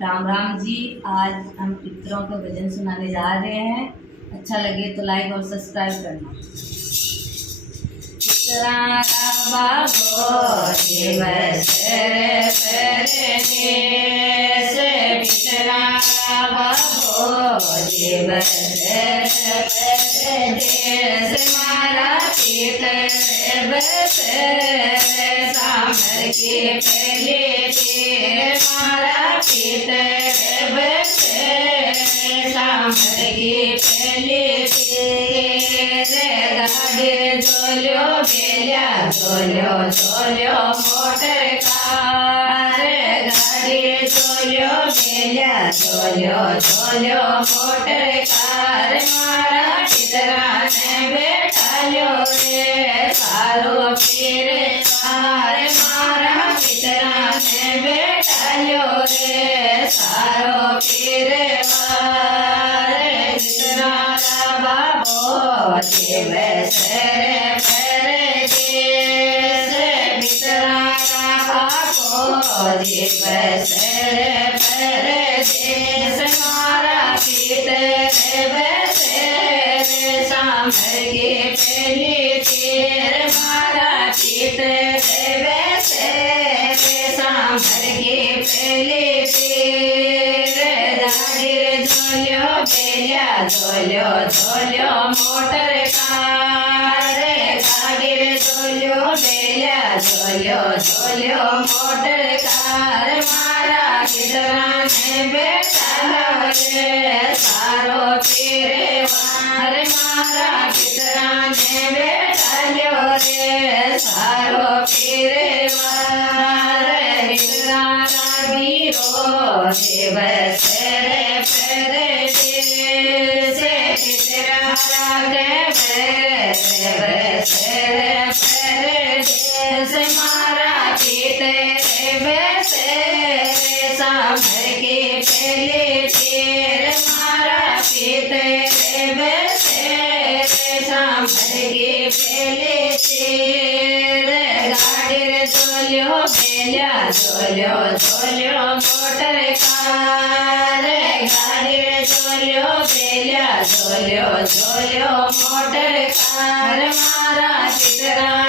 राम राम जी। आज हम पितरों को भजन सुनाने जा रहे हैं। अच्छा लगे तो लाइक और सब्सक्राइब करना। पितरा बाबो दिवस पितरा बाबो दिवस मारा पितर सामर की पहले मारा पितर सामर की पहले गाड़ी झोलो बेलिया झोलो झोलो मोटर कार गाड़ी झोलो बेलिया झोलो झोलो मोटर कार मारा पितरा ने बैठा लो रे सारो फिर कार मारा पितरा ने बैठा लो रे सारो फिर पितरा बाबो दिवस दिवस मारा पितर सामर के पहले तेर मारा पितर सामर के पहले तेर झोलो बेलिया झोलो झोलो मोटर कार गाड़ी झोलो बेलिया झोलो झोलो मोटर कार मारा पितरा ने बैठा रे सारो फिरे वार मारा पितरा ने बैठा रे सारो फिरे वार पितरा बीरो दिवस मारा पितर सामर के पहले तेर मारा पितर सामर के पहले तेर गाड़ी झोलो बेलिया झोलो झोलो मोटर कार गाड़ी झोलो बेलिया झोलो झोलो मोटर कार मारा पितरा